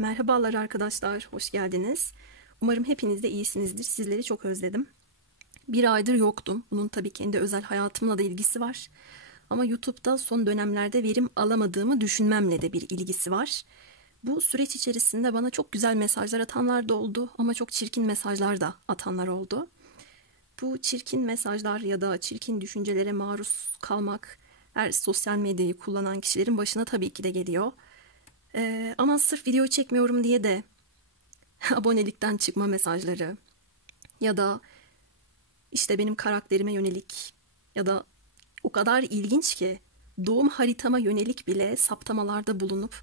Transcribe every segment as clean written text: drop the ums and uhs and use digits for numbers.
Merhabalar arkadaşlar, hoş geldiniz. Umarım hepiniz de iyisinizdir. Sizleri çok özledim. Bir aydır yoktum. Bunun tabii kendi özel hayatımla da ilgisi var. Ama YouTube'da son dönemlerde verim alamadığımı düşünmemle de bir ilgisi var. Bu süreç içerisinde bana çok güzel mesajlar atanlar da oldu ama çok çirkin mesajlar da atanlar oldu. Bu çirkin mesajlar ya da çirkin düşüncelere maruz kalmak her sosyal medyayı kullanan kişilerin başına tabii ki de geliyor. Ama sırf video çekmiyorum diye de abonelikten çıkma mesajları ya da işte benim karakterime yönelik ya da o kadar ilginç ki doğum haritama yönelik bile saptamalarda bulunup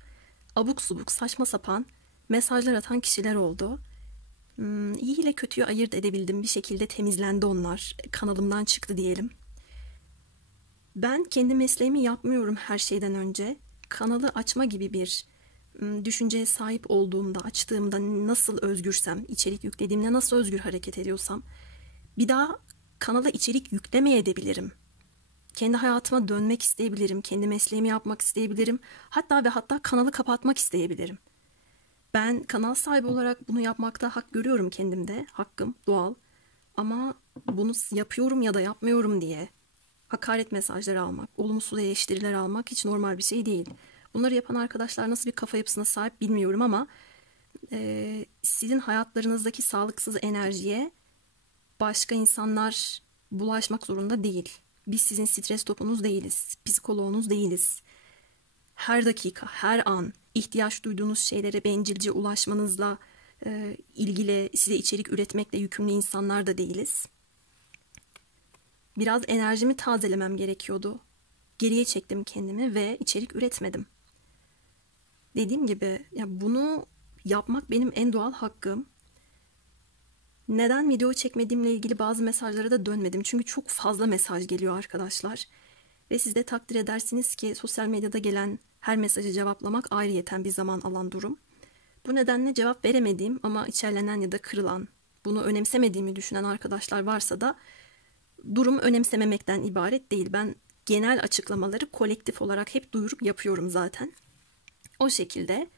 abuk subuk saçma sapan mesajlar atan kişiler oldu. İyi ile kötüyü ayırt edebildim, bir şekilde temizlendi onlar, kanalımdan çıktı diyelim. Ben kendi mesleğimi yapmıyorum her şeyden önce. Kanalı açma gibi bir düşünceye sahip olduğumda, açtığımda nasıl özgürsem, içerik yüklediğimde nasıl özgür hareket ediyorsam bir daha kanala içerik yüklemeye de bilirim. Kendi hayatıma dönmek isteyebilirim, kendi mesleğimi yapmak isteyebilirim. Hatta ve hatta kanalı kapatmak isteyebilirim. Ben kanal sahibi olarak bunu yapmakta hak görüyorum kendimde, hakkım, doğal. Ama bunu yapıyorum ya da yapmıyorum diye hakaret mesajları almak, olumsuz eleştiriler almak hiç normal bir şey değil. Bunları yapan arkadaşlar nasıl bir kafa yapısına sahip bilmiyorum ama sizin hayatlarınızdaki sağlıksız enerjiye başka insanlar bulaşmak zorunda değil. Biz sizin stres topunuz değiliz, psikoloğunuz değiliz. Her dakika, her an ihtiyaç duyduğunuz şeylere bencilce ulaşmanızla ilgili size içerik üretmekle yükümlü insanlar da değiliz. Biraz enerjimi tazelemem gerekiyordu. Geriye çektim kendimi ve içerik üretmedim. Dediğim gibi ya bunu yapmak benim en doğal hakkım. Neden video çekmediğimle ilgili bazı mesajlara da dönmedim. Çünkü çok fazla mesaj geliyor arkadaşlar. Ve siz de takdir edersiniz ki sosyal medyada gelen her mesajı cevaplamak ayrıyeten bir zaman alan durum. Bu nedenle cevap veremediğim ama içerlenen ya da kırılan, bunu önemsemediğimi düşünen arkadaşlar varsa da durum önemsememekten ibaret değil. Ben genel açıklamaları kolektif olarak hep duyurup yapıyorum zaten. O şekilde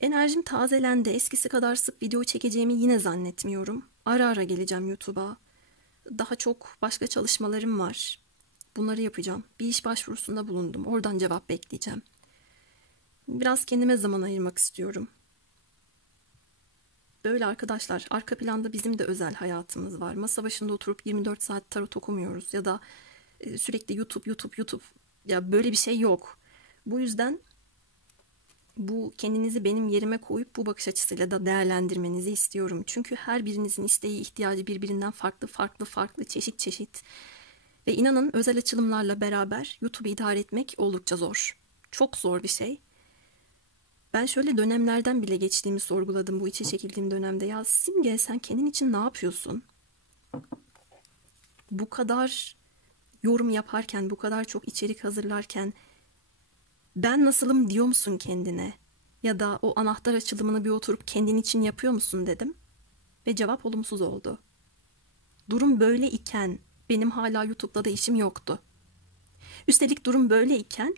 enerjim tazelendi. Eskisi kadar sık video çekeceğimi yine zannetmiyorum. Ara ara geleceğim YouTube'a. Daha çok başka çalışmalarım var. Bunları yapacağım. Bir iş başvurusunda bulundum. Oradan cevap bekleyeceğim. Biraz kendime zaman ayırmak istiyorum. Böyle arkadaşlar, arka planda bizim de özel hayatımız var. Masa başında oturup 24 saat tarot okumuyoruz ya da sürekli YouTube. Ya böyle bir şey yok. Bu yüzden bu kendinizi benim yerime koyup bu bakış açısıyla da değerlendirmenizi istiyorum. Çünkü her birinizin isteği, ihtiyacı birbirinden farklı, çeşit. Ve inanın özel açılımlarla beraber YouTube'u idare etmek oldukça zor. Çok zor bir şey. Ben şöyle dönemlerden bile geçtiğimi sorguladım bu içe çekildiğim dönemde. Ya Simge, sen kendin için ne yapıyorsun? Bu kadar yorum yaparken, bu kadar çok içerik hazırlarken ben nasılım diyor musun kendine? Ya da o anahtar açılımını bir oturup kendin için yapıyor musun dedim. Ve cevap olumsuz oldu. Durum böyle iken benim hala YouTube'da da işim yoktu. Üstelik durum böyle iken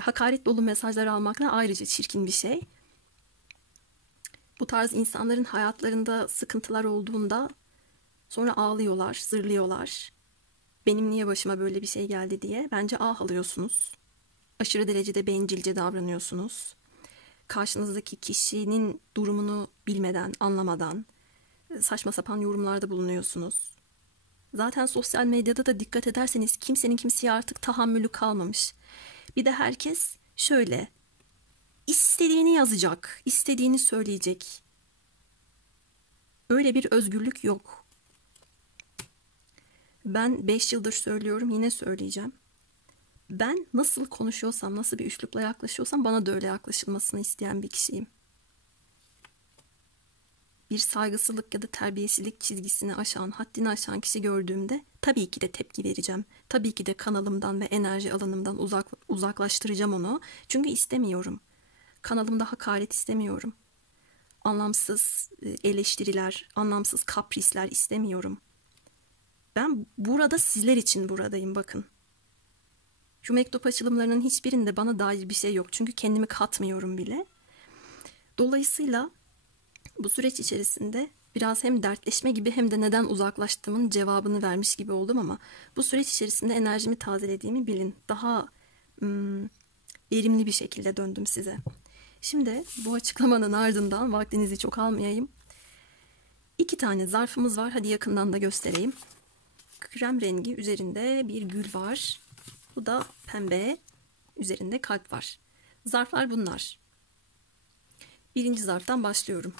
hakaret dolu mesajlar almak da ayrıca çirkin bir şey. Bu tarz insanların hayatlarında sıkıntılar olduğunda sonra ağlıyorlar, zırlıyorlar. Benim niye başıma böyle bir şey geldi diye. Bence alıyorsunuz. Aşırı derecede bencilce davranıyorsunuz. Karşınızdaki kişinin durumunu bilmeden, anlamadan saçma sapan yorumlarda bulunuyorsunuz. Zaten sosyal medyada da dikkat ederseniz kimsenin kimseye artık tahammülü kalmamış. Bir de herkes şöyle istediğini yazacak, istediğini söyleyecek. Öyle bir özgürlük yok. Ben 5 yıldır söylüyorum, yine söyleyeceğim. Ben nasıl konuşuyorsam, nasıl bir üslupla yaklaşıyorsam bana da öyle yaklaşılmasını isteyen bir kişiyim. Bir saygısızlık ya da terbiyesizlik çizgisini aşan, haddini aşan kişi gördüğümde tabii ki de tepki vereceğim. Tabii ki de kanalımdan ve enerji alanımdan uzaklaştıracağım onu. Çünkü istemiyorum. Kanalımda hakaret istemiyorum. Anlamsız eleştiriler, anlamsız kaprisler istemiyorum. Ben burada sizler için buradayım, bakın. Şu mektup açılımlarının hiçbirinde bana dair bir şey yok. Çünkü kendimi katmıyorum bile. Dolayısıyla bu süreç içerisinde biraz hem dertleşme gibi hem de neden uzaklaştığımın cevabını vermiş gibi oldum ama bu süreç içerisinde enerjimi tazelediğimi bilin. Daha verimli bir şekilde döndüm size. Şimdi bu açıklamanın ardından vaktinizi çok almayayım. 2 tane zarfımız var. Hadi yakından da göstereyim. Krem rengi, üzerinde bir gül var. Bu da pembe, üzerinde kalp var. Zarflar bunlar. Birinci zarftan başlıyorum.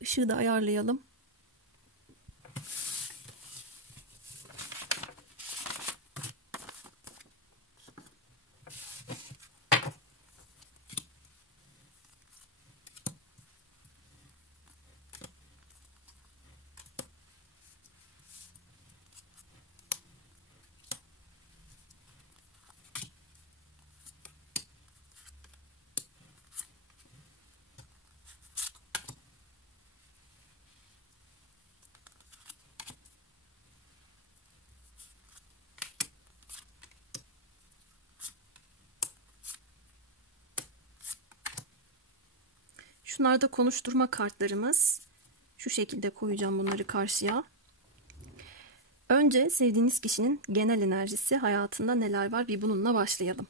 Işığı da ayarlayalım. Şunlar da konuşturma kartlarımız. Şu şekilde koyacağım bunları karşıya. Önce sevdiğiniz kişinin genel enerjisi, hayatında neler var, bir bununla başlayalım.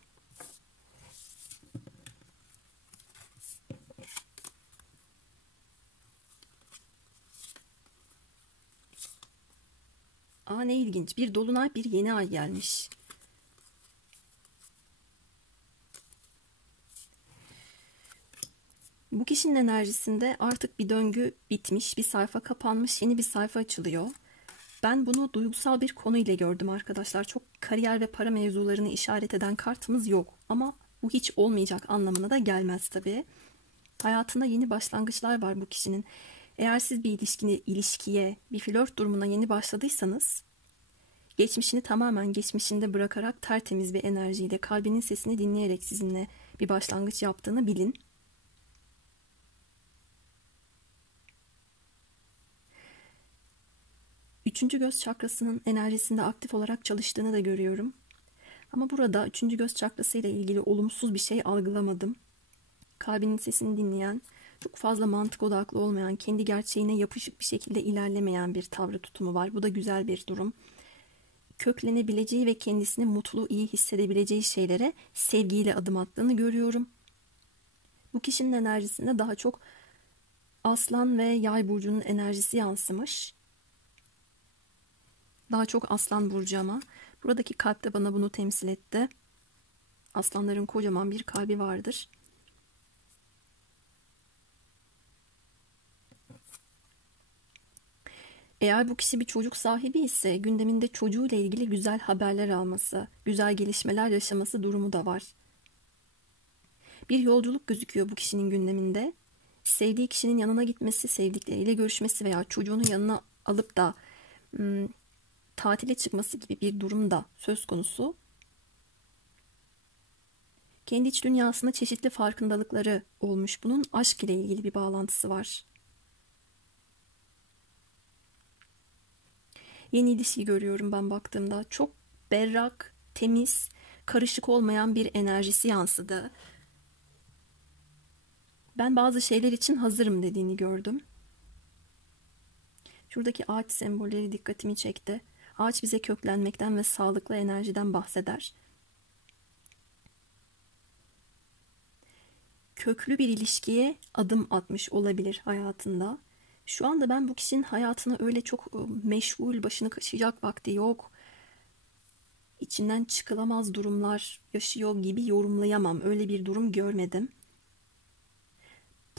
Aa, ne ilginç. Bir dolunay, bir yeni ay gelmiş. Bu kişinin enerjisinde artık bir döngü bitmiş, bir sayfa kapanmış, yeni bir sayfa açılıyor. Ben bunu duygusal bir konu ile gördüm arkadaşlar. Çok kariyer ve para mevzularını işaret eden kartımız yok. Ama bu hiç olmayacak anlamına da gelmez tabii. Hayatında yeni başlangıçlar var bu kişinin. Eğer siz bir ilişkiye, bir flört durumuna yeni başladıysanız, geçmişini tamamen geçmişinde bırakarak tertemiz bir enerjiyle, kalbinin sesini dinleyerek sizinle bir başlangıç yaptığını bilin. Üçüncü göz çakrasının enerjisinde aktif olarak çalıştığını da görüyorum. Ama burada üçüncü göz çakrası ile ilgili olumsuz bir şey algılamadım. Kalbinin sesini dinleyen, çok fazla mantık odaklı olmayan, kendi gerçeğine yapışık bir şekilde ilerlemeyen bir tavrı tutumu var. Bu da güzel bir durum. Köklenebileceği ve kendisini mutlu, iyi hissedebileceği şeylere sevgiyle adım attığını görüyorum. Bu kişinin enerjisinde daha çok Aslan ve Yay burcunun enerjisi yansımış. Daha çok Aslan burcu ama buradaki kalp de bana bunu temsil etti. Aslanların kocaman bir kalbi vardır. Eğer bu kişi bir çocuk sahibi ise gündeminde çocuğuyla ilgili güzel haberler alması, güzel gelişmeler yaşaması durumu da var. Bir yolculuk gözüküyor bu kişinin gündeminde. Sevdiği kişinin yanına gitmesi, sevdikleriyle görüşmesi veya çocuğunu yanına alıp da tatile çıkması gibi bir durum da söz konusu. Kendi iç dünyasında çeşitli farkındalıkları olmuş. Bunun aşk ile ilgili bir bağlantısı var. Yeni ilişki görüyorum ben baktığımda. Çok berrak, temiz, karışık olmayan bir enerjisi yansıdı. Ben bazı şeyler için hazırım dediğini gördüm. Şuradaki ağaç sembolleri dikkatimi çekti. Ağaç bize köklenmekten ve sağlıklı enerjiden bahseder. Köklü bir ilişkiye adım atmış olabilir hayatında. Şu anda ben bu kişinin hayatına öyle çok meşgul, başını kaşıyacak vakti yok, İçinden çıkılamaz durumlar yaşıyor gibi yorumlayamam. Öyle bir durum görmedim.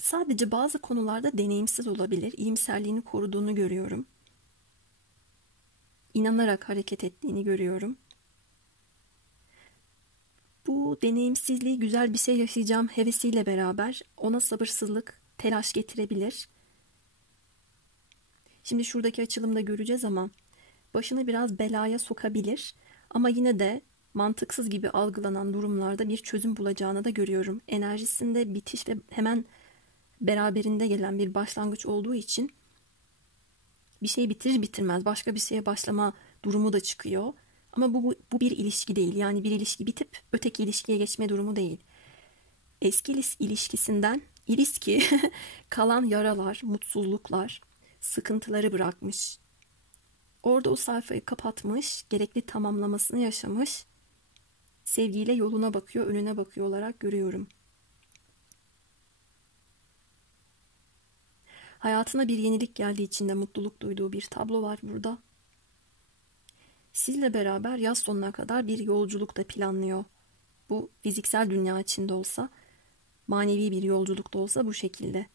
Sadece bazı konularda deneyimsiz olabilir. İyimserliğini koruduğunu görüyorum. İnanarak hareket ettiğini görüyorum. Bu deneyimsizliği, güzel bir şey yaşayacağım hevesiyle beraber ona sabırsızlık, telaş getirebilir. Şimdi şuradaki açılımda göreceğiz ama başını biraz belaya sokabilir. Ama yine de mantıksız gibi algılanan durumlarda bir çözüm bulacağını da görüyorum. Enerjisinde bitiş ve hemen beraberinde gelen bir başlangıç olduğu için bir şey bitirir bitirmez başka bir şeye başlama durumu da çıkıyor. Ama bu bir ilişki değil. Yani bir ilişki bitip öteki ilişkiye geçme durumu değil. eski ilişkisinden ilişki kalan yaralar, mutsuzluklar, sıkıntıları bırakmış. Orada o sayfayı kapatmış, gerekli tamamlamasını yaşamış, sevgiyle yoluna bakıyor, önüne bakıyor olarak görüyorum. Hayatına bir yenilik geldiği için de mutluluk duyduğu bir tablo var burada. Sizle beraber yaz sonuna kadar bir yolculuk da planlıyor. Bu fiziksel dünya içinde olsa, manevi bir yolculuk da olsa bu şekilde.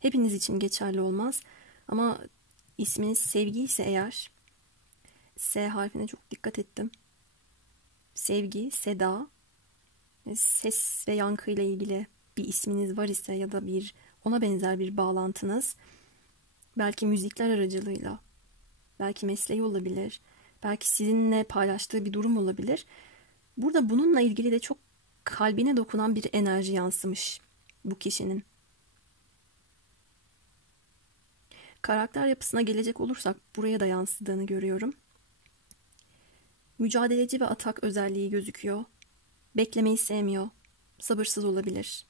Hepiniz için geçerli olmaz ama isminiz Sevgi ise eğer, S harfine çok dikkat ettim. Sevgi, Seda, ses ve yankı ile ilgili bir isminiz var ise ya da bir ona benzer bir bağlantınız, belki müzikler aracılığıyla, belki mesleği olabilir, belki sizinle paylaştığı bir durum olabilir. Burada bununla ilgili de çok kalbine dokunan bir enerji yansımış bu kişinin. Karakter yapısına gelecek olursak buraya da yansıdığını görüyorum. Mücadeleci ve atak özelliği gözüküyor. Beklemeyi sevmiyor. Sabırsız olabilir.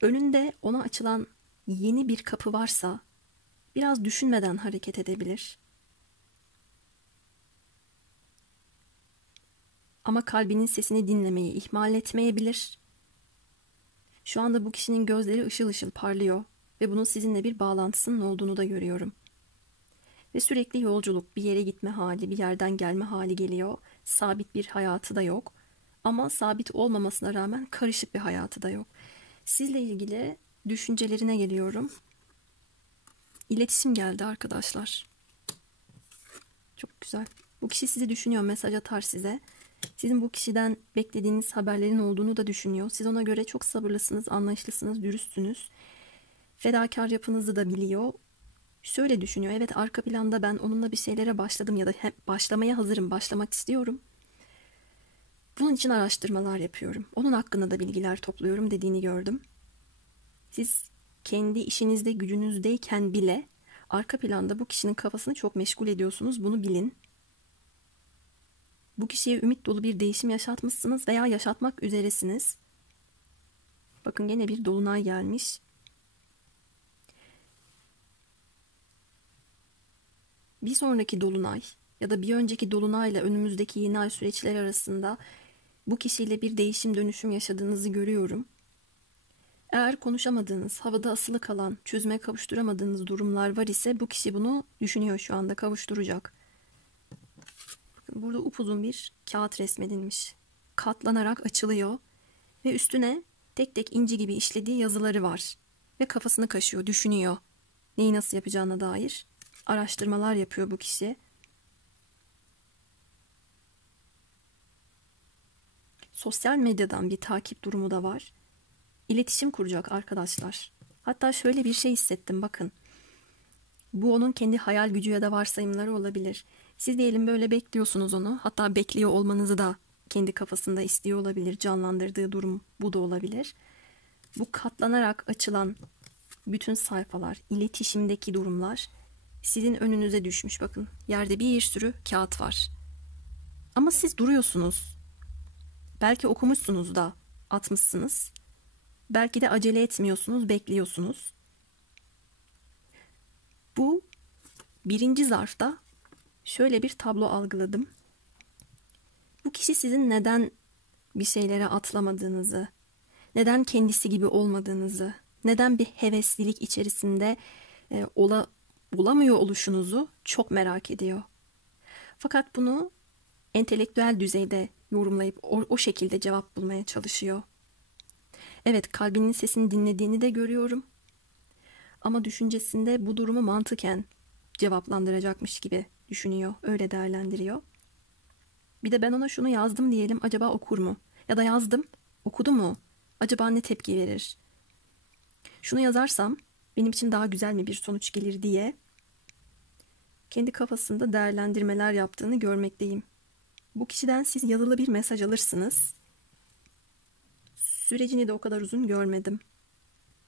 Önünde ona açılan yeni bir kapı varsa biraz düşünmeden hareket edebilir. Ama kalbinin sesini dinlemeyi ihmal etmeyebilir. Şu anda bu kişinin gözleri ışıl ışıl parlıyor ve bunun sizinle bir bağlantısının olduğunu da görüyorum. Ve sürekli yolculuk, bir yere gitme hali, bir yerden gelme hali geliyor. Sabit bir hayatı da yok. Ama sabit olmamasına rağmen karışık bir hayatı da yok. Sizle ilgili düşüncelerine geliyorum. İletişim geldi arkadaşlar. Çok güzel. Bu kişi sizi düşünüyor, mesaj atar size. Sizin bu kişiden beklediğiniz haberlerin olduğunu da düşünüyor. Siz ona göre çok sabırlısınız, anlayışlısınız, dürüstsünüz. Fedakar yapınızı da biliyor. Şöyle düşünüyor. Evet, arka planda ben onunla bir şeylere başladım ya da başlamaya hazırım, başlamak istiyorum. Bunun için araştırmalar yapıyorum. Onun hakkında da bilgiler topluyorum dediğini gördüm. Siz kendi işinizde, gücünüzdeyken bile arka planda bu kişinin kafasını çok meşgul ediyorsunuz. Bunu bilin. Bu kişiye ümit dolu bir değişim yaşatmışsınız veya yaşatmak üzeresiniz. Bakın gene bir dolunay gelmiş. Bir sonraki dolunay ya da bir önceki dolunayla önümüzdeki yeni ay süreçleri arasında bu kişiyle bir değişim dönüşüm yaşadığınızı görüyorum. Eğer konuşamadığınız, havada asılı kalan, çözüme kavuşturamadığınız durumlar var ise bu kişi bunu düşünüyor şu anda, kavuşturacak. Bakın burada upuzun bir kağıt resmedilmiş. Katlanarak açılıyor ve üstüne tek tek inci gibi işlediği yazıları var. Ve kafasını kaşıyor, düşünüyor. Neyi nasıl yapacağına dair araştırmalar yapıyor bu kişi. Sosyal medyadan bir takip durumu da var. İletişim kuracak arkadaşlar. Hatta şöyle bir şey hissettim, bakın. Bu onun kendi hayal gücü ya da varsayımları olabilir. Siz diyelim böyle bekliyorsunuz onu. Hatta bekliyor olmanızı da kendi kafasında istiyor olabilir. Canlandırdığı durum bu da olabilir. Bu katlanarak açılan bütün sayfalar, iletişimdeki durumlar sizin önünüze düşmüş. Bakın yerde bir sürü kağıt var. Ama siz duruyorsunuz. Belki okumuşsunuz da atmışsınız. Belki de acele etmiyorsunuz, bekliyorsunuz. Bu birinci zarfta şöyle bir tablo algıladım. Bu kişi sizin neden bir şeylere atlamadığınızı, neden kendisi gibi olmadığınızı, neden bir heveslilik içerisinde olamıyor oluşunuzu çok merak ediyor. Fakat bunu entelektüel düzeyde yorumlayıp o şekilde cevap bulmaya çalışıyor. Evet, kalbinin sesini dinlediğini de görüyorum. Ama düşüncesinde bu durumu mantıken cevaplandıracakmış gibi düşünüyor, öyle değerlendiriyor. Bir de ben ona şunu yazdım diyelim, acaba okur mu? Ya da yazdım, okudu mu? Acaba ne tepki verir? Şunu yazarsam benim için daha güzel mi bir sonuç gelir diye kendi kafasında değerlendirmeler yaptığını görmekteyim. Bu kişiden siz yazılı bir mesaj alırsınız. Sürecini de o kadar uzun görmedim.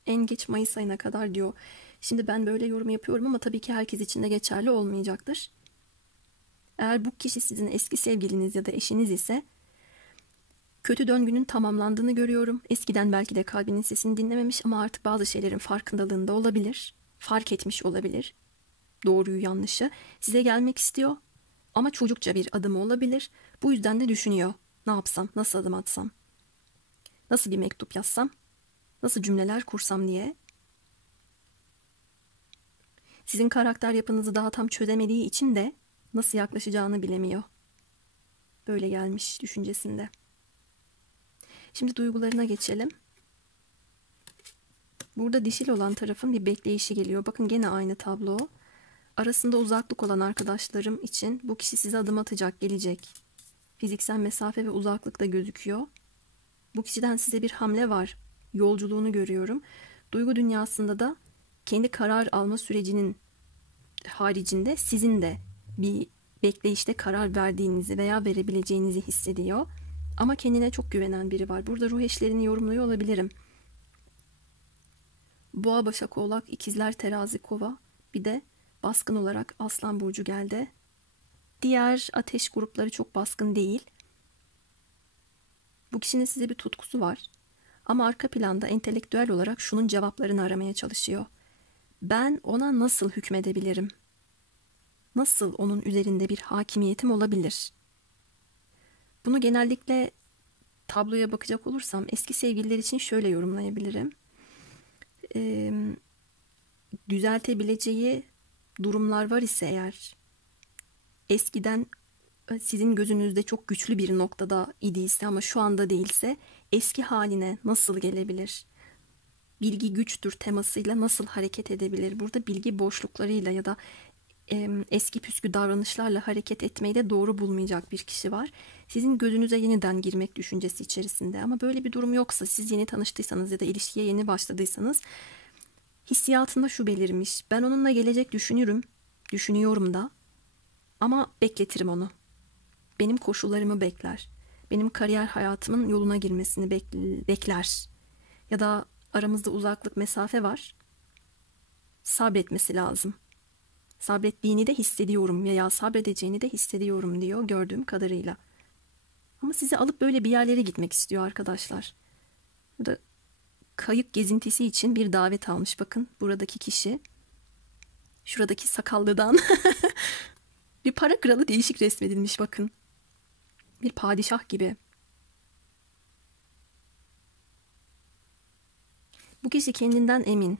En geç Mayıs ayına kadar diyor. Şimdi ben böyle yorum yapıyorum ama tabii ki herkes için de geçerli olmayacaktır. Eğer bu kişi sizin eski sevgiliniz ya da eşiniz ise kötü döngünün tamamlandığını görüyorum. Eskiden belki de kalbinin sesini dinlememiş ama artık bazı şeylerin farkındalığında olabilir. Fark etmiş olabilir. Doğruyu yanlışı. Size gelmek istiyor. Ama çocukça bir adımı olabilir. Bu yüzden de düşünüyor. Ne yapsam? Nasıl adım atsam? Nasıl bir mektup yazsam? Nasıl cümleler kursam diye. Sizin karakter yapınızı daha tam çözemediği için de nasıl yaklaşacağını bilemiyor. Böyle gelmiş düşüncesinde. Şimdi duygularına geçelim. Burada dişil olan tarafın bir bekleyişi geliyor. Bakın gene aynı tablo. Arasında uzaklık olan arkadaşlarım için bu kişi size adım atacak, gelecek. Fiziksel mesafe ve uzaklık da gözüküyor. Bu kişiden size bir hamle var. Yolculuğunu görüyorum. Duygu dünyasında da kendi karar alma sürecinin haricinde sizin de bir bekleyişte karar verdiğinizi veya verebileceğinizi hissediyor. Ama kendine çok güvenen biri var. Burada ruh eşlerini yorumluyor olabilirim. Boğa, Başak, Oğlak, İkizler, Terazi, Kova. Bir de baskın olarak Aslan Burcu geldi. Diğer ateş grupları çok baskın değil. Bu kişinin size bir tutkusu var. Ama arka planda entelektüel olarak şunun cevaplarını aramaya çalışıyor. Ben ona nasıl hükmedebilirim? Nasıl onun üzerinde bir hakimiyetim olabilir? Bunu genellikle tabloya bakacak olursam eski sevgililer için şöyle yorumlayabilirim. Düzeltebileceği durumlar var ise eğer, eskiden sizin gözünüzde çok güçlü bir noktada idiyse ama şu anda değilse eski haline nasıl gelebilir? Bilgi güçtür temasıyla nasıl hareket edebilir? Burada bilgi boşluklarıyla ya da eski püskü davranışlarla hareket etmeyi de doğru bulmayacak bir kişi var. Sizin gözünüze yeniden girmek düşüncesi içerisinde. Ama böyle bir durum yoksa, siz yeni tanıştıysanız ya da ilişkiye yeni başladıysanız, hissiyatında şu belirmiş. Ben onunla gelecek düşünüyorum da ama bekletirim onu. Benim koşullarımı bekler. Benim kariyer hayatımın yoluna girmesini bekler. Ya da aramızda uzaklık, mesafe var. Sabretmesi lazım. Sabrettiğini de hissediyorum veya sabredeceğini de hissediyorum diyor gördüğüm kadarıyla. Ama sizi alıp böyle bir yerlere gitmek istiyor arkadaşlar. Burada kayık gezintisi için bir davet almış. Bakın buradaki kişi. Şuradaki sakallıdan bir para kralı değişik resmedilmiş bakın. Bir padişah gibi. Bu kişi kendinden emin.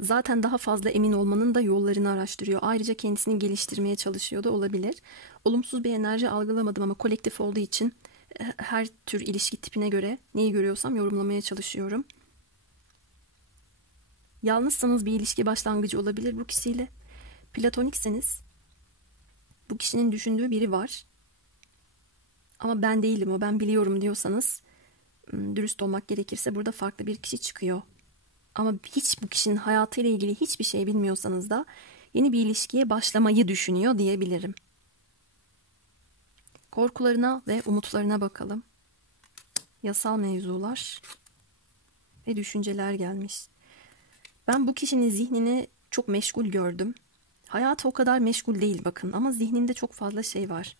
Zaten daha fazla emin olmanın da yollarını araştırıyor. Ayrıca kendisini geliştirmeye çalışıyor da olabilir. Olumsuz bir enerji algılamadım ama kolektif olduğu için her tür ilişki tipine göre neyi görüyorsam yorumlamaya çalışıyorum. Yalnızsanız bir ilişki başlangıcı olabilir bu kişiyle. Platonikseniz bu kişinin düşündüğü biri var. Ama ben değilim o, ben biliyorum diyorsanız, dürüst olmak gerekirse burada farklı bir kişi çıkıyor. Ama hiç bu kişinin hayatıyla ilgili hiçbir şey bilmiyorsanız da yeni bir ilişkiye başlamayı düşünüyor diyebilirim. Korkularına ve umutlarına bakalım. Yasal mevzular ve düşünceler gelmiş. Ben bu kişinin zihnini çok meşgul gördüm. Hayatı o kadar meşgul değil bakın ama zihninde çok fazla şey var.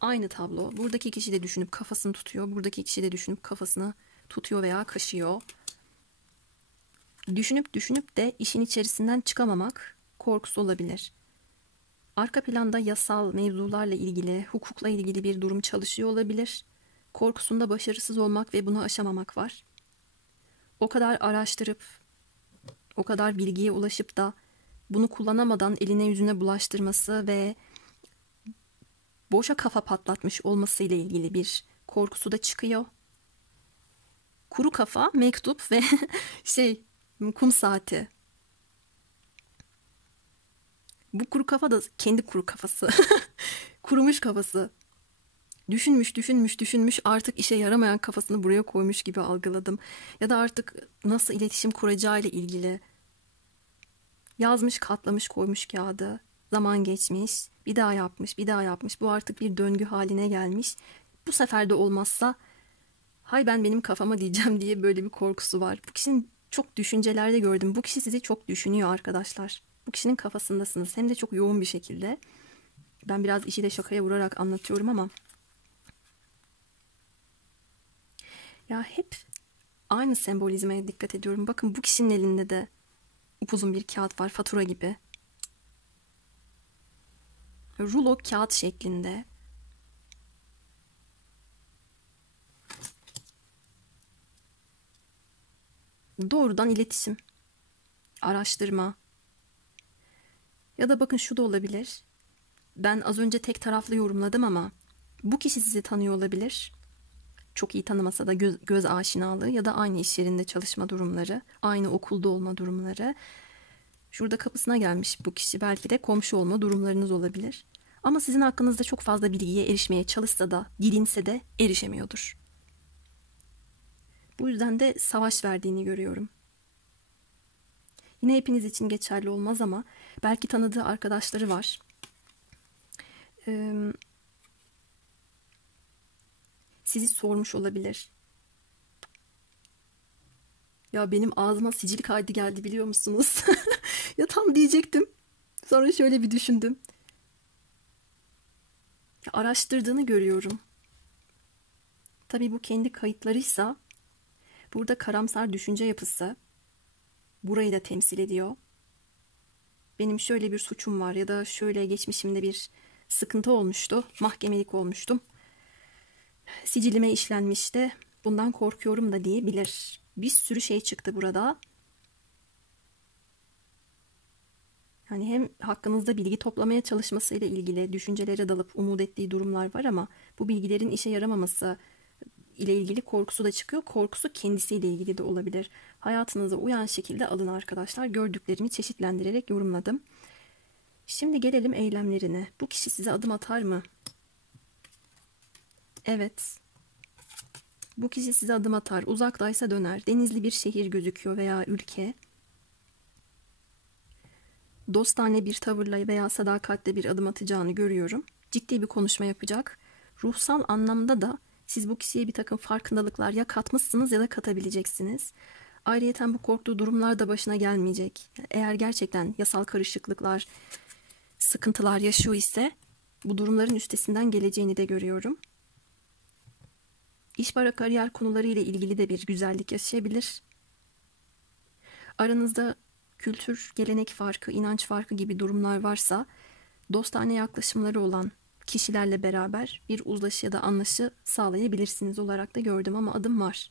Aynı tablo. Buradaki kişi de düşünüp kafasını tutuyor. Buradaki kişi de düşünüp kafasını tutuyor veya kaşıyor. Düşünüp de işin içerisinden çıkamamak korkusu olabilir. Arka planda yasal mevzularla ilgili, hukukla ilgili bir durum çalışıyor olabilir. Korkusunda başarısız olmak ve bunu aşamamak var. O kadar araştırıp, o kadar bilgiye ulaşıp da bunu kullanamadan eline yüzüne bulaştırması ve boşa kafa patlatmış olmasıyla ilgili bir korkusu da çıkıyor. Kuru kafa, mektup ve kum saati. Bu kuru kafa da kendi kuru kafası. Kurumuş kafası. Düşünmüş artık işe yaramayan kafasını buraya koymuş gibi algıladım. Ya da artık nasıl iletişim kuracağıyla ilgili yazmış, katlamış, koymuş kağıdı. Zaman geçmiş, bir daha yapmış. Bu artık bir döngü haline gelmiş. Bu sefer de olmazsa hay ben benim kafama diyeceğim diye böyle bir korkusu var. Bu kişinin çok düşüncelerde gördüm. Bu kişi sizi çok düşünüyor arkadaşlar. Bu kişinin kafasındasınız. Hem de çok yoğun bir şekilde. Ben biraz işi de şakaya vurarak anlatıyorum ama Ya hep aynı sembolizmeye dikkat ediyorum. Bakın bu kişinin elinde de upuzun bir kağıt var, fatura gibi. Rulo kağıt şeklinde. Doğrudan iletişim, araştırma. Ya da bakın şu da olabilir. Ben az önce tek taraflı yorumladım ama bu kişi sizi tanıyor olabilir. Çok iyi tanımasa da göz aşinalığı ya da aynı iş yerinde çalışma durumları, aynı okulda olma durumları. Şurada kapısına gelmiş bu kişi, belki de komşu olma durumlarınız olabilir. Ama sizin hakkınızda çok fazla bilgiye erişmeye çalışsa da, didinse de erişemiyordur. Bu yüzden de savaş verdiğini görüyorum. Yine hepiniz için geçerli olmaz ama belki tanıdığı arkadaşları var. Sizi sormuş olabilir. Ya benim ağzıma sicil kaydı geldi biliyor musunuz? Ya tam diyecektim. Sonra şöyle bir düşündüm. Ya araştırdığını görüyorum. Tabii bu kendi kayıtlarıysa, burada karamsar düşünce yapısı burayı da temsil ediyor. Benim şöyle bir suçum var ya da şöyle geçmişimde bir sıkıntı olmuştu. Mahkemelik olmuştum. Sicilime işlenmişti. Bundan korkuyorum da diyebilir. Bir sürü şey çıktı burada. Yani hem hakkınızda bilgi toplamaya çalışmasıyla ilgili düşüncelere dalıp umut ettiği durumlar var ama bu bilgilerin işe yaramaması ile ilgili korkusu da çıkıyor. Korkusu kendisiyle ilgili de olabilir. Hayatınıza uyan şekilde alın arkadaşlar. Gördüklerimi çeşitlendirerek yorumladım. Şimdi gelelim eylemlerine. Bu kişi size adım atar mı? Evet. Bu kişi size adım atar. Uzaktaysa döner. Denizli bir şehir gözüküyor veya ülke. Dostane bir tavırla veya sadakatle bir adım atacağını görüyorum. Ciddi bir konuşma yapacak. Ruhsal anlamda da siz bu kişiye bir takım farkındalıklar ya katmışsınız ya da katabileceksiniz. Ayrıyeten bu korktuğu durumlar da başına gelmeyecek. Eğer gerçekten yasal karışıklıklar, sıkıntılar yaşıyor ise bu durumların üstesinden geleceğini de görüyorum. İş, para, kariyer konuları ile ilgili de bir güzellik yaşayabilir. Aranızda kültür, gelenek farkı, inanç farkı gibi durumlar varsa dostane yaklaşımları olan kişilerle beraber bir uzlaşı ya da anlaşı sağlayabilirsiniz olarak da gördüm ama adım var.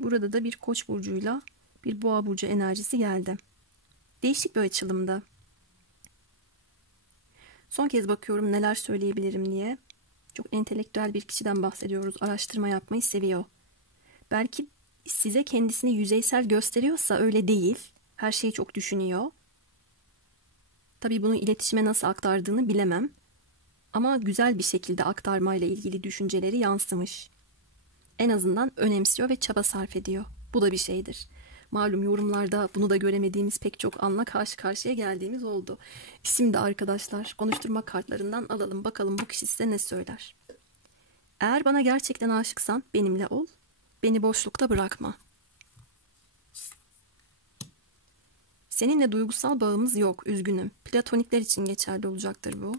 Burada da bir Koç burcuyla bir Boğa burcu enerjisi geldi. Değişik bir açılımda. Son kez bakıyorum neler söyleyebilirim diye. Çok entelektüel bir kişiden bahsediyoruz. Araştırma yapmayı seviyor. Belki size kendisini yüzeysel gösteriyorsa öyle değil. Her şeyi çok düşünüyor. Tabii bunu iletişime nasıl aktardığını bilemem. Ama güzel bir şekilde aktarmayla ilgili düşünceleri yansımış. En azından önemsiyor ve çaba sarf ediyor. Bu da bir şeydir. Malum yorumlarda bunu da göremediğimiz pek çok anla karşı karşıya geldiğimiz oldu. Şimdi arkadaşlar konuşturma kartlarından alalım. Bakalım bu kişi size ne söyler. Eğer bana gerçekten aşıksan benimle ol. Beni boşlukta bırakma. Seninle duygusal bağımız yok, üzgünüm. Platonikler için geçerli olacaktır bu.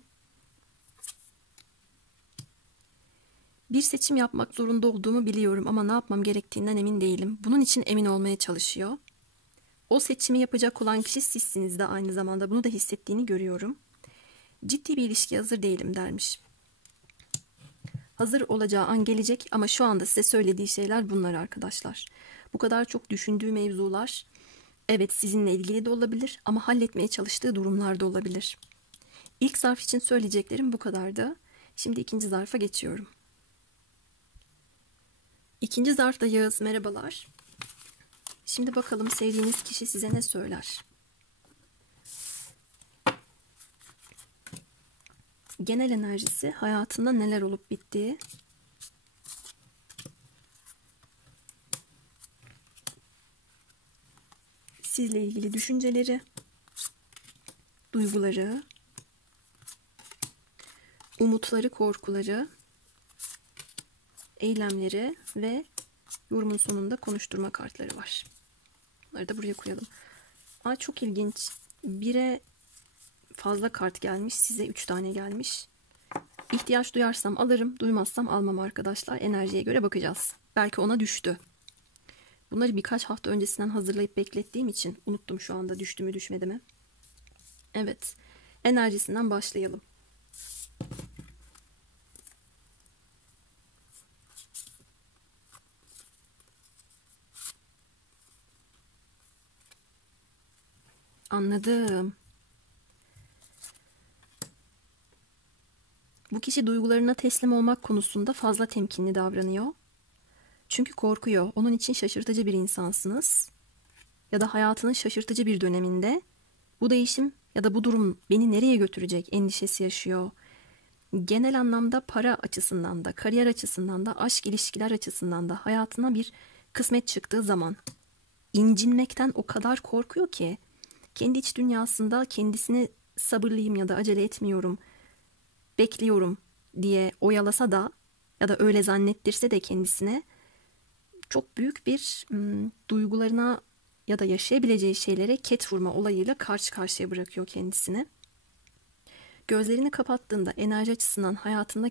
Bir seçim yapmak zorunda olduğumu biliyorum ama ne yapmam gerektiğinden emin değilim. Bunun için emin olmaya çalışıyor. O seçimi yapacak olan kişi sizsiniz de aynı zamanda. Bunu da hissettiğini görüyorum. Ciddi bir ilişkiye hazır değilim dermiş. Hazır olacağı an gelecek ama şu anda size söylediği şeyler bunlar arkadaşlar. Bu kadar çok düşündüğü mevzular evet sizinle ilgili de olabilir ama halletmeye çalıştığı durumlar da olabilir. İlk zarf için söyleyeceklerim bu kadardı. Şimdi ikinci zarfa geçiyorum. İkinci zarfta Yağız, merhabalar. Şimdi bakalım sevdiğiniz kişi size ne söyler? Genel enerjisi, hayatında neler olup bittiği. Sizle ilgili düşünceleri, duyguları, umutları, korkuları, eylemleri ve yorumun sonunda konuşturma kartları var. Bunları da buraya koyalım. Aa, çok ilginç. Bire fazla kart gelmiş. Size 3 tane gelmiş. İhtiyaç duyarsam alırım, duymazsam almam arkadaşlar. Enerjiye göre bakacağız. Belki ona düştü. Bunları birkaç hafta öncesinden hazırlayıp beklettiğim için unuttum şu anda düştü mü düşmedi mi. Evet, enerjisinden başlayalım. Anladım. Bu kişi duygularına teslim olmak konusunda fazla temkinli davranıyor. Çünkü korkuyor. Onun için şaşırtıcı bir insansınız. Ya da hayatının şaşırtıcı bir döneminde bu değişim ya da bu durum beni nereye götürecek endişesi yaşıyor. Genel anlamda para açısından da, kariyer açısından da, aşk ilişkiler açısından da hayatına bir kısmet çıktığı zaman incinmekten o kadar korkuyor ki kendi iç dünyasında kendisini sabırlıyım ya da acele etmiyorum, bekliyorum diye oyalasa da ya da öyle zannettirse de kendisine çok büyük bir duygularına ya da yaşayabileceği şeylere ket vurma olayıyla karşı karşıya bırakıyor kendisini. Gözlerini kapattığında enerji açısından hayatında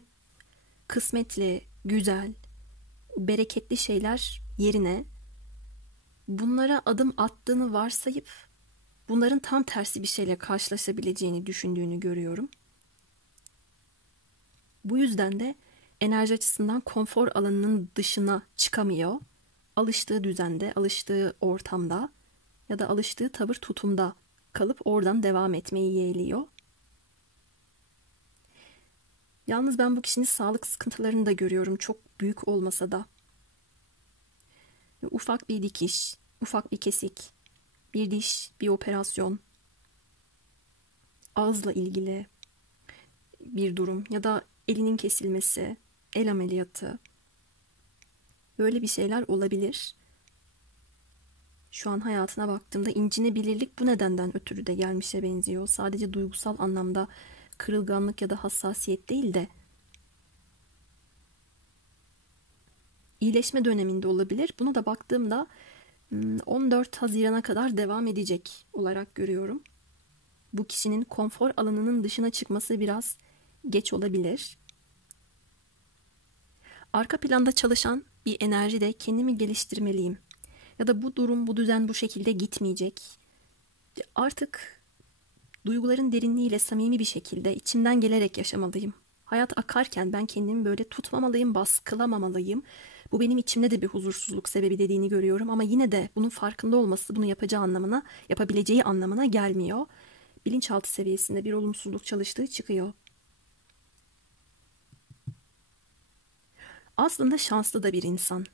kısmetli, güzel, bereketli şeyler yerine bunlara adım attığını varsayıp bunların tam tersi bir şeyle karşılaşabileceğini düşündüğünü görüyorum. Bu yüzden de enerji açısından konfor alanının dışına çıkamıyor. Alıştığı düzende, alıştığı ortamda ya da alıştığı tavır tutumda kalıp oradan devam etmeyi yeğliyor. Yalnız ben bu kişinin sağlık sıkıntılarını da görüyorum, çok büyük olmasa da. Ufak bir dikiş, ufak bir kesik, bir diş, bir operasyon, ağızla ilgili bir durum ya da elinin kesilmesi, el ameliyatı. Böyle bir şeyler olabilir. Şu an hayatına baktığımda incinebilirlik bu nedenden ötürü de gelmişe benziyor. Sadece duygusal anlamda kırılganlık ya da hassasiyet değil de iyileşme döneminde olabilir. Buna da baktığımda 14 Haziran'a kadar devam edecek olarak görüyorum. Bu kişinin konfor alanının dışına çıkması biraz geç olabilir. Arka planda çalışan bir enerji de kendimi geliştirmeliyim. Ya da bu durum, bu düzen bu şekilde gitmeyecek. Artık duyguların derinliğiyle samimi bir şekilde içimden gelerek yaşamalıyım. Hayat akarken ben kendimi böyle tutmamalıyım, baskılamamalıyım. Bu benim içimde de bir huzursuzluk sebebi dediğini görüyorum ama yine de bunun farkında olması bunu yapacağı anlamına, yapabileceği anlamına gelmiyor. Bilinçaltı seviyesinde bir olumsuzluk çalıştığı çıkıyor. Aslında şanslı da bir insan.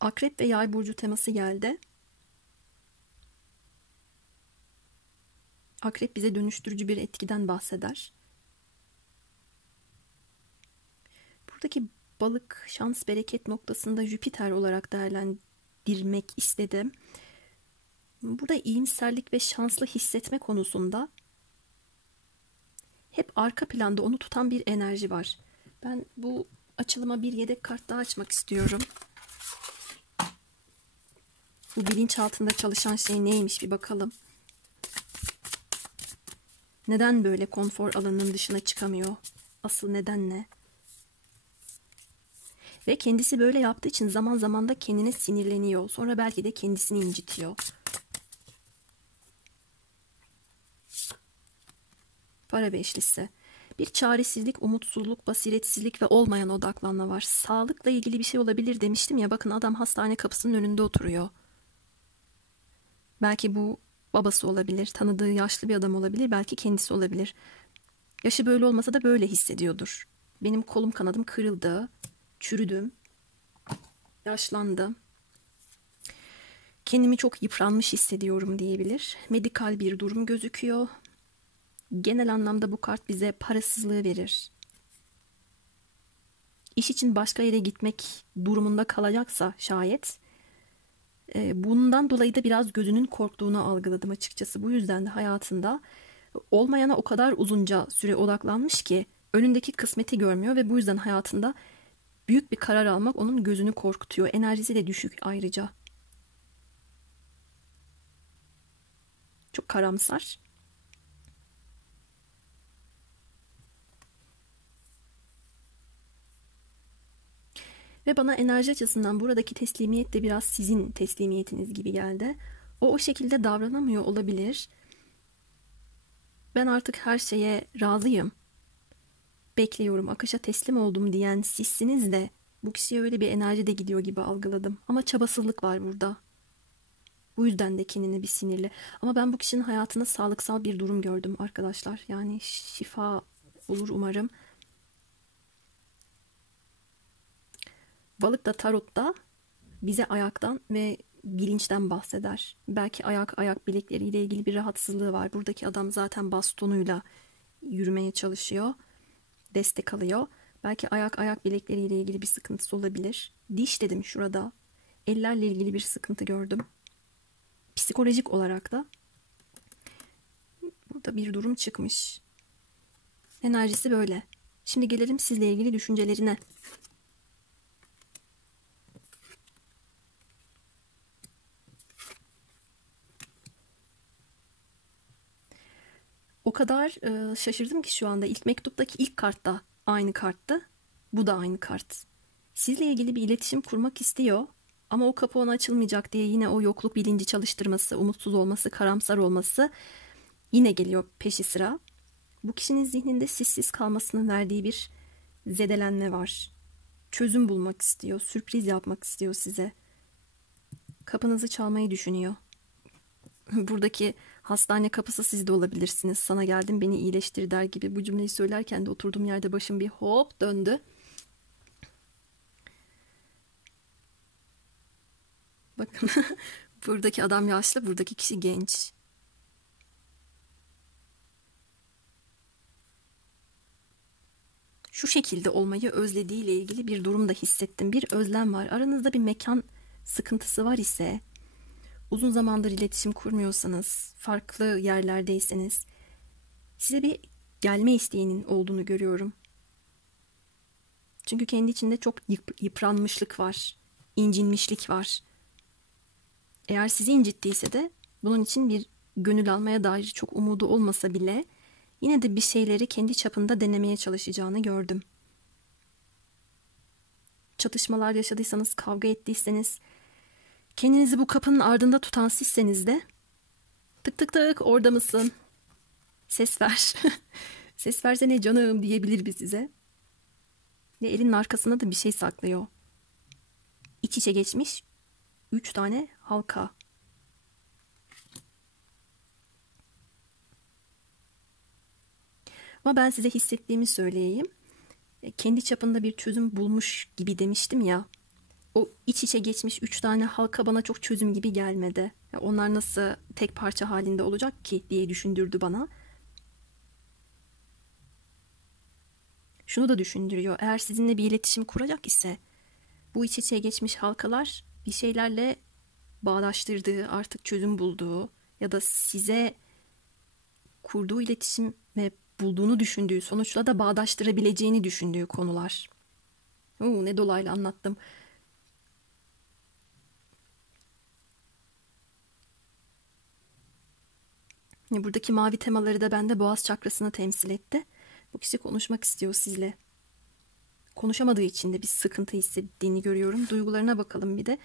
Akrep ve Yay burcu teması geldi. Akrep bize dönüştürücü bir etkiden bahseder. Buradaki balık şans bereket noktasında Jüpiter olarak değerlendirmek istedim. Burada iyimserlik ve şanslı hissetme konusunda hep arka planda onu tutan bir enerji var. Ben bu açılıma bir yedek kart daha açmak istiyorum. Bu bilinç altında çalışan şey neymiş bir bakalım. Neden böyle konfor alanının dışına çıkamıyor? Asıl neden ne? Ve kendisi böyle yaptığı için zaman zaman da kendine sinirleniyor. Sonra belki de kendisini incitiyor. Para beşlisi. Bir çaresizlik, umutsuzluk, basiretsizlik ve olmayan odaklanma var. Sağlıkla ilgili bir şey olabilir demiştim ya. Bakın adam hastane kapısının önünde oturuyor. Belki bu babası olabilir, tanıdığı yaşlı bir adam olabilir, belki kendisi olabilir. Yaşı böyle olmasa da böyle hissediyordur. Benim kolum kanadım kırıldı, çürüdüm, yaşlandım. Kendimi çok yıpranmış hissediyorum diyebilir. Medikal bir durum gözüküyor. Genel anlamda bu kart bize parasızlığı verir. İş için başka yere gitmek durumunda kalacaksa şayet, bundan dolayı da biraz gözünün korktuğunu algıladım açıkçası. Bu yüzden de hayatında olmayana o kadar uzunca süre odaklanmış ki önündeki kısmeti görmüyor ve bu yüzden hayatında büyük bir karar almak onun gözünü korkutuyor. Enerjisi de düşük ayrıca. Çok karamsar. Ve bana enerji açısından buradaki teslimiyet de biraz sizin teslimiyetiniz gibi geldi. O şekilde davranamıyor olabilir. Ben artık her şeye razıyım. Bekliyorum, akışa teslim oldum diyen sizsiniz de bu kişiye öyle bir enerji de gidiyor gibi algıladım. Ama çabasızlık var burada. Bu yüzden de kendine bir sinirli. Ama ben bu kişinin hayatında sağlıksal bir durum gördüm arkadaşlar. Yani şifa olur umarım. Balık da tarotta bize ayaktan ve bilinçten bahseder. Belki ayak bilekleriyle ilgili bir rahatsızlığı var. Buradaki adam zaten bastonuyla yürümeye çalışıyor. Destek alıyor. Belki ayak bilekleriyle ilgili bir sıkıntısı olabilir. Diş dedim şurada. Ellerle ilgili bir sıkıntı gördüm. Psikolojik olarak da burada bir durum çıkmış. Enerjisi böyle. Şimdi gelelim sizle ilgili düşüncelerine. O kadar şaşırdım ki şu anda. İlk mektuptaki ilk kart da aynı karttı. Bu da aynı kart. Sizle ilgili bir iletişim kurmak istiyor. Ama o kapı ona açılmayacak diye yine o yokluk bilinci çalıştırması, umutsuz olması, karamsar olması yine geliyor peşi sıra. Bu kişinin zihninde siz kalmasının verdiği bir zedelenme var. Çözüm bulmak istiyor, sürpriz yapmak istiyor size. Kapınızı çalmayı düşünüyor. Buradaki hastane kapısı siz de olabilirsiniz. Sana geldim beni iyileştir der gibi. Bu cümleyi söylerken de oturduğum yerde başım bir hop döndü. Bakın buradaki adam yaşlı, buradaki kişi genç. Şu şekilde olmayı özlediğiyle ilgili bir durum da hissettim. Bir özlem var. Aranızda bir mekan sıkıntısı var ise, uzun zamandır iletişim kurmuyorsanız, farklı yerlerdeyseniz, size bir gelme isteğinin olduğunu görüyorum. Çünkü kendi içinde çok yıpranmışlık var, incinmişlik var. Eğer sizi incittiyse de bunun için bir gönül almaya dair çok umudu olmasa bile yine de bir şeyleri kendi çapında denemeye çalışacağını gördüm. Çatışmalar yaşadıysanız, kavga ettiyseniz, kendinizi bu kapının ardında tutan sizseniz de tık tık tık orada mısın? Ses ver. Ses versene canım diyebilir bir size. Ve elinin arkasında da bir şey saklıyor. İç içe geçmiş 3 tane halka. Ama ben size hissettiğimi söyleyeyim. Kendi çapında bir çözüm bulmuş gibi demiştim ya. O iç içe geçmiş 3 tane halka bana çok çözüm gibi gelmedi. Onlar nasıl tek parça halinde olacak ki diye düşündürdü bana. Şunu da düşündürüyor. Eğer sizinle bir iletişim kuracak ise bu iç içe geçmiş halkalar bir şeylerle bağdaştırdığı, artık çözüm bulduğu ya da size kurduğu iletişim ve bulduğunu düşündüğü, sonuçla da bağdaştırabileceğini düşündüğü konular. Ne dolaylı anlattım. Buradaki mavi temaları da bende boğaz çakrasını temsil etti. Bu kişi konuşmak istiyor sizle. Konuşamadığı için de bir sıkıntı hissettiğini görüyorum. Duygularına bakalım bir de.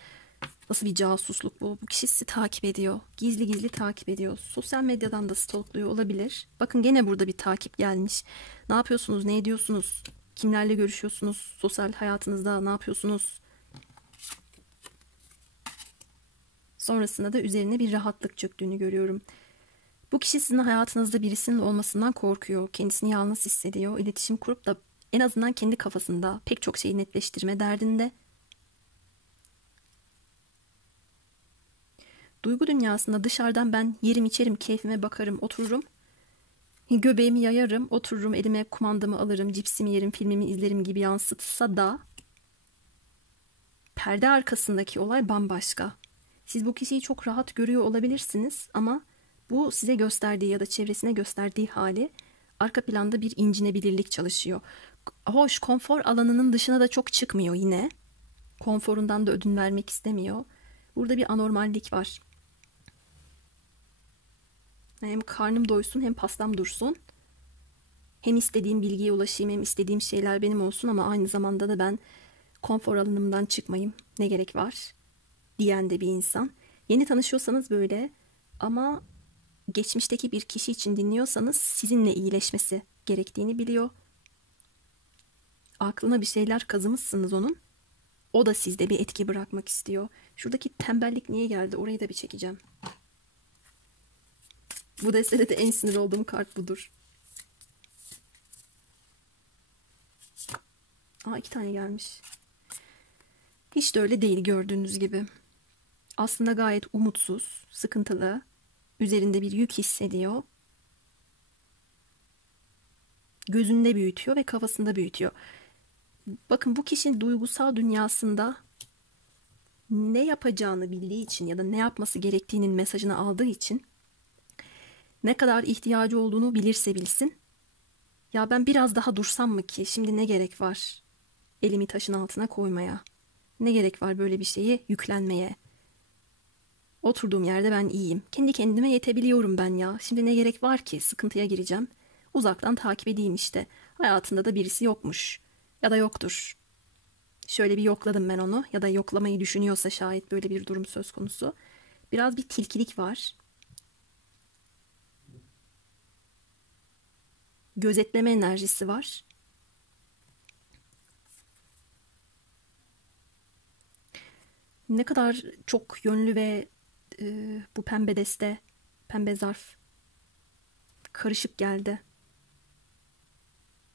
Nasıl bir casusluk bu? Bu kişi sizi takip ediyor. Gizli gizli takip ediyor. Sosyal medyadan da stalkluyor olabilir. Bakın gene burada bir takip gelmiş. Ne yapıyorsunuz? Ne ediyorsunuz? Kimlerle görüşüyorsunuz? Sosyal hayatınızda ne yapıyorsunuz? Sonrasında da üzerine bir rahatlık çöktüğünü görüyorum. Bu kişi sizin hayatınızda birisinin olmasından korkuyor. Kendisini yalnız hissediyor. İletişim kurup da en azından kendi kafasında pek çok şeyi netleştirme derdinde. Duygu dünyasında dışarıdan ben yerim içerim, keyfime bakarım, otururum. Göbeğimi yayarım, otururum, elime kumandamı alırım, cipsimi yerim, filmimi izlerim gibi yansıtsa da perde arkasındaki olay bambaşka. Siz bu kişiyi çok rahat görüyor olabilirsiniz ama bu size gösterdiği ya da çevresine gösterdiği hali arka planda bir incinebilirlik çalışıyor. Hoş, konfor alanının dışına da çok çıkmıyor yine. Konforundan da ödün vermek istemiyor. Burada bir anormallik var. Hem karnım doysun hem pastam dursun. Hem istediğim bilgiye ulaşayım hem istediğim şeyler benim olsun ama aynı zamanda da ben konfor alanımdan çıkmayayım, ne gerek var diyen de bir insan. Yeni tanışıyorsanız böyle, ama geçmişteki bir kişi için dinliyorsanız sizinle iyileşmesi gerektiğini biliyor. Aklına bir şeyler kazımışsınız onun. O da sizde bir etki bırakmak istiyor. Şuradaki tembellik niye geldi? Orayı da bir çekeceğim. Bu destede de en sinir olduğum kart budur. Aa, 2 tane gelmiş. Hiç de öyle değil gördüğünüz gibi. Aslında gayet umutsuz, sıkıntılı, üzerinde bir yük hissediyor. Gözünde büyütüyor ve kafasında büyütüyor. Bakın, bu kişinin duygusal dünyasında ne yapacağını bildiği için ya da ne yapması gerektiğinin mesajını aldığı için, ne kadar ihtiyacı olduğunu bilirse bilsin, ya ben biraz daha dursam mı ki, şimdi ne gerek var elimi taşın altına koymaya, ne gerek var böyle bir şeye yüklenmeye, oturduğum yerde ben iyiyim, kendi kendime yetebiliyorum ben ya, şimdi ne gerek var ki sıkıntıya gireceğim, uzaktan takip edeyim işte, hayatında da birisi yokmuş ya da yoktur. Şöyle bir yokladım ben onu, ya da yoklamayı düşünüyorsa şayet böyle bir durum söz konusu. Biraz bir tilkilik var. Gözetleme enerjisi var. Ne kadar çok yönlü ve bu pembe deste, pembe zarf karışık geldi.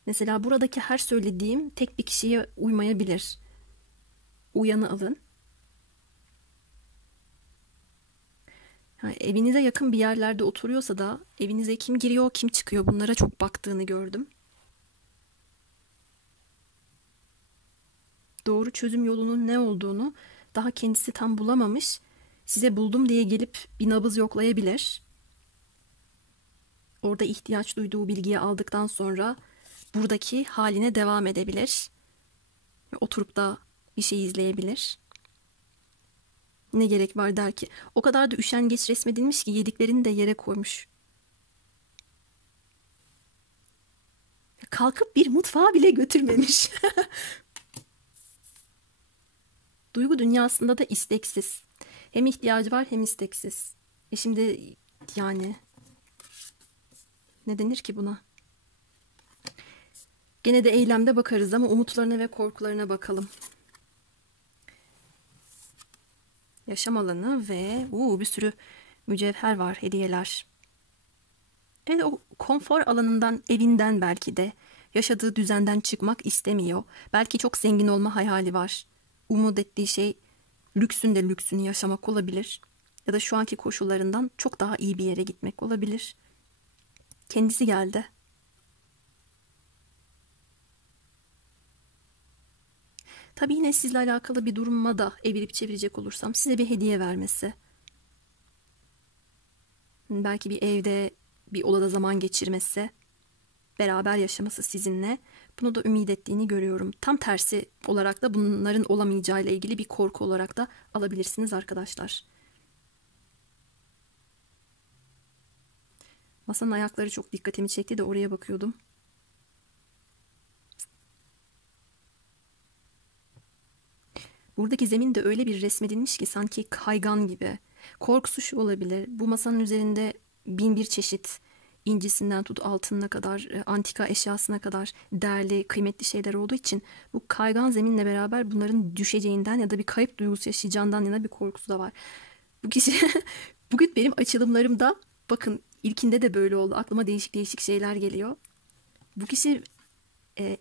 Mesela buradaki her söylediğim tek bir kişiye uymayabilir. Uyanı alın. Yani evinize yakın bir yerlerde oturuyorsa da evinize kim giriyor, kim çıkıyor, bunlara çok baktığını gördüm. Doğru çözüm yolunun ne olduğunu daha kendisi tam bulamamış. Size buldum diye gelip bir nabız yoklayabilir. Orada ihtiyaç duyduğu bilgiyi aldıktan sonra buradaki haline devam edebilir. Ve oturup da bir şey izleyebilir. Ne gerek var der ki. O kadar da üşengeç resmedilmiş ki yediklerini de yere koymuş. Kalkıp bir mutfağa bile götürmemiş. Duygu dünyasında da isteksiz. Hem ihtiyacı var hem isteksiz. Şimdi yani ne denir ki buna? Gene de eylemde bakarız ama umutlarına ve korkularına bakalım. Yaşam alanı ve bir sürü mücevher var, hediyeler. Evet, o konfor alanından, evinden, belki de yaşadığı düzenden çıkmak istemiyor. Belki çok zengin olma hayali var. Umut ettiği şey lüksün de lüksünü yaşamak olabilir. Ya da şu anki koşullarından çok daha iyi bir yere gitmek olabilir. Kendisi geldi. Tabii yine sizle alakalı bir duruma da evirip çevirecek olursam, size bir hediye vermesi. Belki bir evde, bir odada zaman geçirmesi, beraber yaşaması sizinle. Bunu da ümit ettiğini görüyorum. Tam tersi olarak da bunların olamayacağıyla ilgili bir korku olarak da alabilirsiniz arkadaşlar. Masanın ayakları çok dikkatimi çekti de oraya bakıyordum. Buradaki zemin de öyle bir resmedilmiş ki sanki kaygan gibi. Korkusu şu olabilir. Bu masanın üzerinde bin bir çeşit, incisinden tut altınına kadar, antika eşyasına kadar değerli, kıymetli şeyler olduğu için bu kaygan zeminle beraber bunların düşeceğinden ya da bir kayıp duygusu yaşayacağından yana bir korkusu da var. Bu kişi bugün benim açılımlarımda, bakın ilkinde de böyle oldu. Aklıma değişik değişik şeyler geliyor. Bu kişi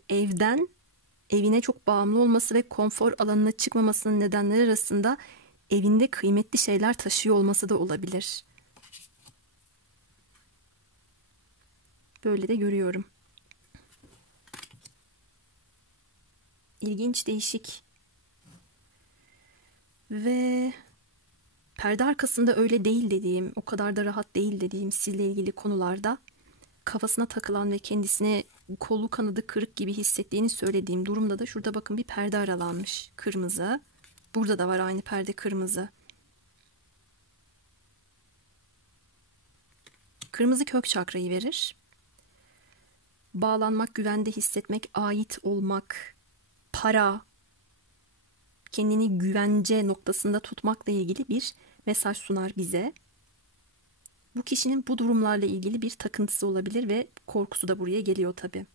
evden evine çok bağımlı olması ve konfor alanına çıkmamasının nedenleri arasında evinde kıymetli şeyler taşıyor olması da olabilir. Böyle de görüyorum. İlginç, değişik. Ve perde arkasında öyle değil dediğim, o kadar da rahat değil dediğim sizle ilgili konularda kafasına takılan ve kendisine kolu kanadı kırık gibi hissettiğini söylediğim durumda da şurada bakın bir perde aralanmış. Kırmızı. Burada da var aynı perde, kırmızı. Kırmızı kök çakrayı verir. Bağlanmak, güvende hissetmek, ait olmak, para, kendini güvence noktasında tutmakla ilgili bir mesaj sunar bize. Bu kişinin bu durumlarla ilgili bir takıntısı olabilir ve korkusu da buraya geliyor tabii.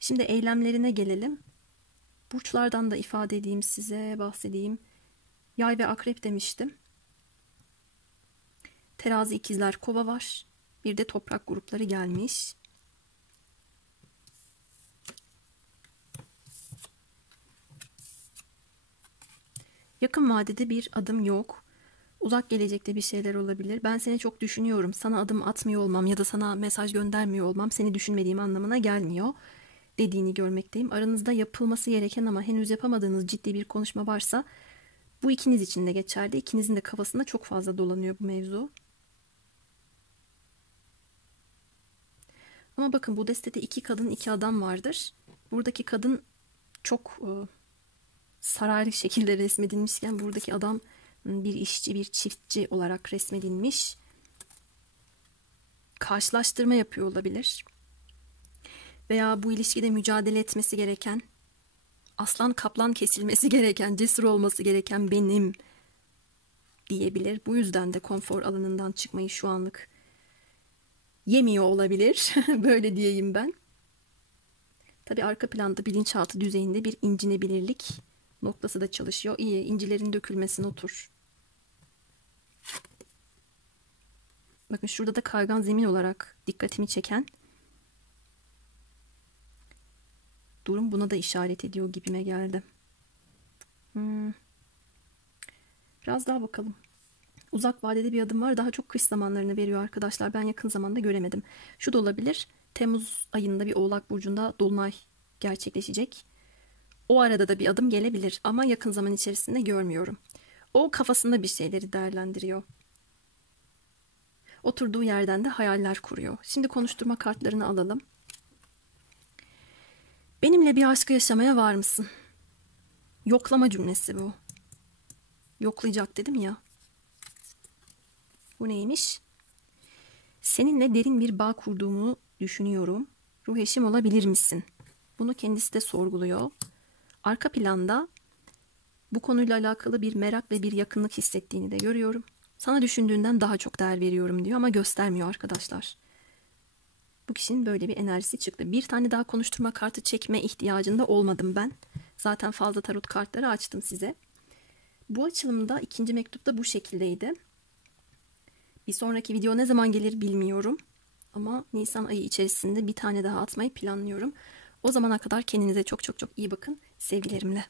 Şimdi eylemlerine gelelim. Burçlardan da ifade edeyim, size bahsedeyim. Yay ve akrep demiştim. Terazi, ikizler, kova var. Bir de toprak grupları gelmiş. Yakın vadede bir adım yok. Uzak gelecekte bir şeyler olabilir. Ben seni çok düşünüyorum. Sana adım atmıyor olmam ya da sana mesaj göndermiyor olmam seni düşünmediğim anlamına gelmiyor dediğini görmekteyim. Aranızda yapılması gereken ama henüz yapamadığınız ciddi bir konuşma varsa bu ikiniz için de geçerli. İkinizin de kafasında çok fazla dolanıyor bu mevzu. Ama bakın, bu destede 2 kadın 2 adam vardır. Buradaki kadın çok saraylı şekilde resmedilmişken buradaki adam bir işçi, bir çiftçi olarak resmedilmiş. Karşılaştırma yapıyor olabilir. Veya bu ilişkide mücadele etmesi gereken, aslan kaplan kesilmesi gereken, cesur olması gereken benim diyebilir. Bu yüzden de konfor alanından çıkmayı şu anlık yemiyor olabilir. Böyle diyeyim ben. Tabii arka planda bilinçaltı düzeyinde bir incinebilirlik noktası da çalışıyor. İyi, incilerin dökülmesine otur. Bakın şurada da kaygan zemin olarak dikkatimi çeken durum buna da işaret ediyor gibime geldi. Biraz daha bakalım. Uzak vadede bir adım var. Daha çok kış zamanlarını veriyor arkadaşlar. Ben yakın zamanda göremedim. Şu da olabilir. Temmuz ayında bir Oğlak Burcu'nda dolunay gerçekleşecek. O arada da bir adım gelebilir ama yakın zaman içerisinde görmüyorum. O kafasında bir şeyleri değerlendiriyor. Oturduğu yerden de hayaller kuruyor. Şimdi konuşturma kartlarını alalım. Benimle bir aşkı yaşamaya var mısın? Yoklama cümlesi bu. Yoklayacak dedim ya. Bu neymiş? Seninle derin bir bağ kurduğumu düşünüyorum. Ruh eşim olabilir misin? Bunu kendisi de sorguluyor. Arka planda bu konuyla alakalı bir merak ve bir yakınlık hissettiğini de görüyorum. Sana düşündüğünden daha çok değer veriyorum diyor ama göstermiyor arkadaşlar. Bu kişinin böyle bir enerjisi çıktı. Bir tane daha konuşturma kartı çekme ihtiyacında olmadım ben. Zaten fazla tarot kartları açtım size. Bu açılımda ikinci mektupta bu şekildeydi. Bir sonraki video ne zaman gelir bilmiyorum. Ama Nisan ayı içerisinde bir tane daha atmayı planlıyorum. O zamana kadar kendinize çok çok çok iyi bakın. Sevgilerimle.